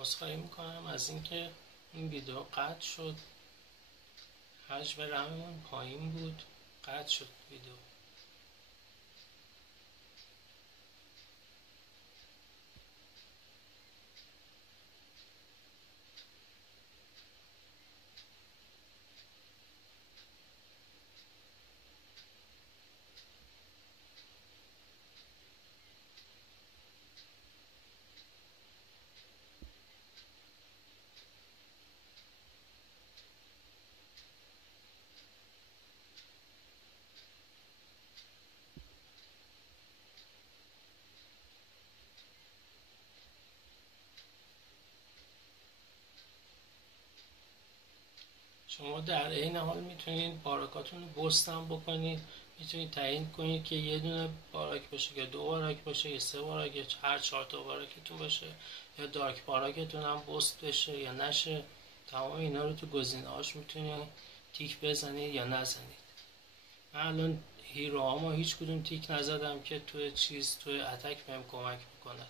عذرخواهی میکنم از اینکه این ویدیو قطع شد. حجم رممون پایین بود، قطع شد ویدیو. شما در عین حال میتونید باراکاتون رو بستم بکنید، میتونید تعیین کنید که یه دونه باراک باشه یا دو باراک باشه یا سه باراک یا هر 4 تا باراکتون باشه یا دارک باراکتون هم بست بشه یا نشه. تمام اینا رو تو گزینه‌هاش میتونید تیک بزنید یا نزنید. من الان هیروهامو هیچ کدوم تیک نزدم که توی اتک بهم کمک بکنه.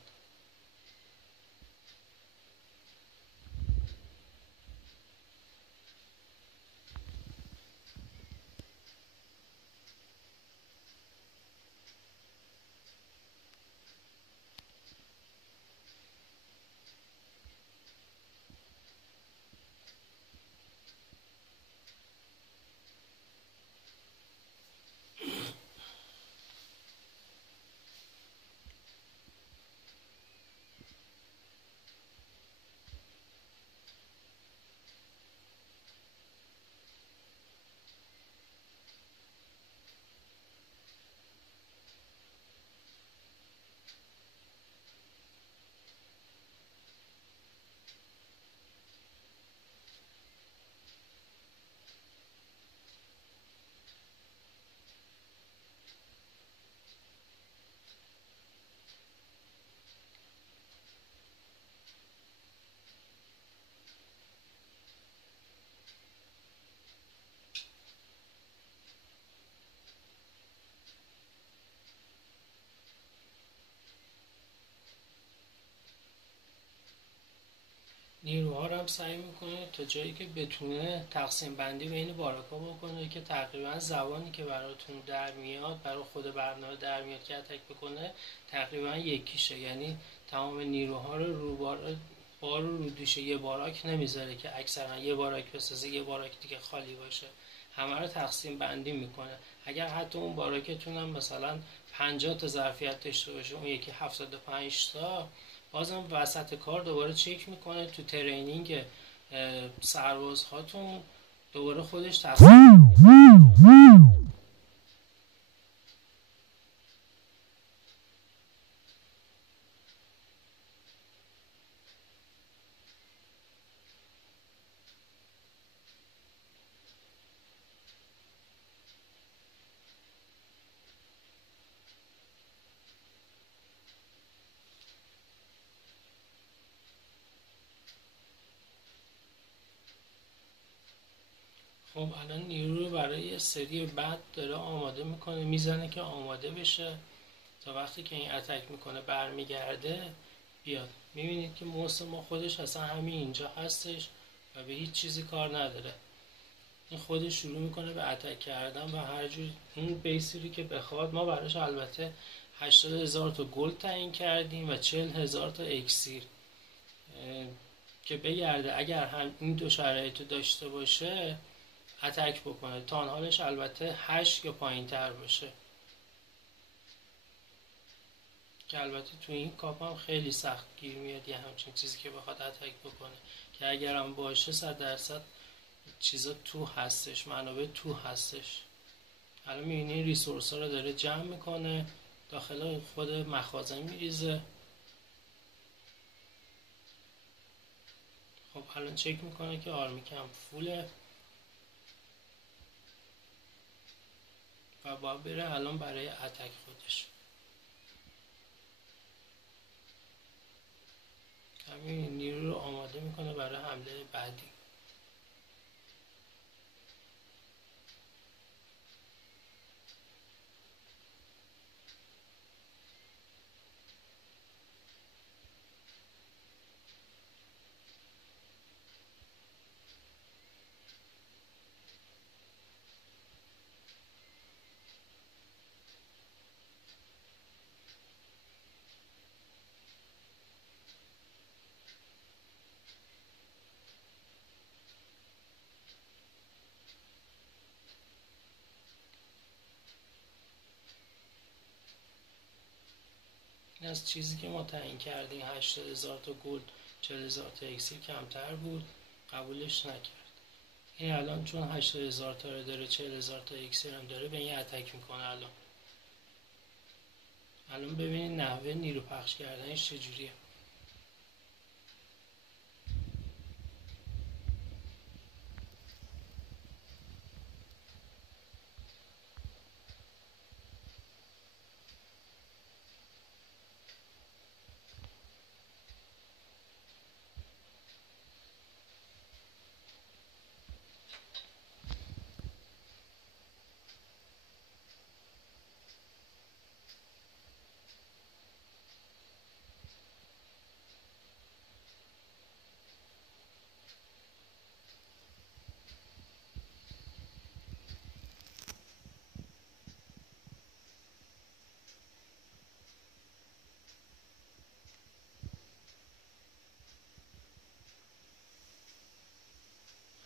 نیروها رو هم سعی میکنه تا جایی که بتونه تقسیم بندی بین باراکا بکنه که تقریبا زبانی که براتون در میاد، برای خود برنامه در میاد که اتک بکنه تقریبا یکیشه. یعنی تمام نیروها رو بار رو دوش یه باراک نمیذاره که اکثرا یه باراک بسازه یه باراک دیگه خالی باشه، همه رو تقسیم بندی میکنه. اگر حتی اون باراکتون هم مثلا 50 تا ظرفیت داشته باشه، اون یکی 75 تا، بازم وسط کار دوباره چک میکنه تو ترینینگ سربازهاتون دوباره خودش تصمیم. خب الان نیرو رو برای یه سری بعد داره آماده میکنه، میزنه که آماده بشه تا وقتی که این اتک میکنه برمیگرده بیاد. میبینید که موس ما خودش اصلا همین اینجا هستش و به هیچ چیزی کار نداره. این خودش شروع میکنه به اتک کردن و هر جور اون بیسی که بخواد. ما براش البته 80,000 تا گلد تعیین کردیم و 40,000 تا اکسیر که بگرده اگر هم این دو شرایط رو داشته باشه اتک بکنه. تانهالش البته 8 یا پایین تر باشه که البته تو این کاپ هم خیلی سخت گیر میاد یه همچین چیزی که بخواد اتک بکنه، که اگر هم باشه 100% چیزا تو هستش، منابع تو هستش. الان میبینی ریسورس ها رو داره جمع میکنه، داخل خود مخازن میریزه. خب الان چک میکنه که آرمیکم فوله و باید بره الان برای اتک خودش. همین نیرو رو آماده میکنه برای حمله بعدی. این از چیزی که ما تعیین کردیم 80,000 تا گلد 40,000 تا اکسیر کمتر بود، قبولش نکرد. این الان چون 80,000 تا رو داره 40,000 تا اکسیر هم داره به این اتک میکنه. الان ببینید نحوه نیرو پخش کردنش چجوریه.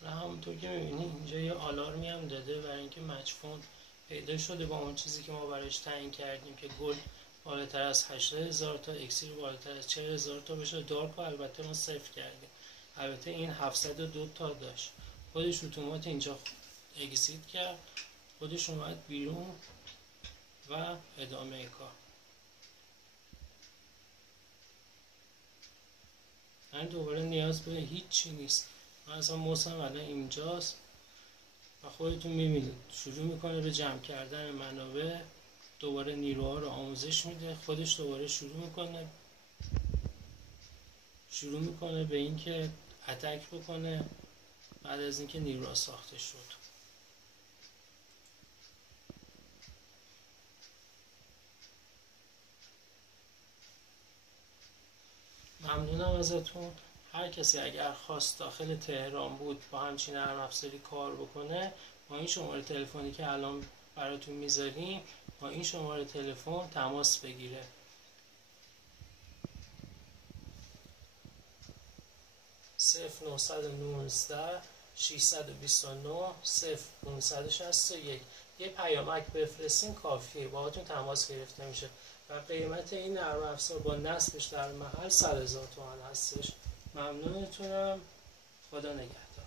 همونطور که میبینی اینجا یه آلارمی هم داده برای اینکه مجفون پیدا شده با اون چیزی که ما براش تعیین کردیم که گل بالاتر از 80,000 تا اکسیر بالاتر از 40,000 تا بشه. دارک رو البته ما صفر کردیم. البته این 702 تا داشت. خودش اتومات اینجا اگزیت کرد، خودش اومد بیرون و ادامه کار. من دوباره نیاز به هیچی نیست. مثلا موسم الان اینجاست و خودتون میبینید شروع میکنه به جمع کردن منابع، دوباره نیروها رو آموزش میده، خودش دوباره شروع میکنه به اینکه اتک بکنه بعد از اینکه نیروها ساخته شد. ممنونم ازتون. هر کسی اگر خواست داخل تهران بود با همچین نرم افزاری کار بکنه، با این شماره تلفنی که الان براتون میذاریم با این شماره تلفن تماس بگیره. 0919 629 0561 یه پیامک بفرستین کافیه، باهاتون تماس گرفته میشه و قیمت این نرم افزار با نصبش در محل 100,000 تومان هستش. ممنونتونم. خدا نگهدار.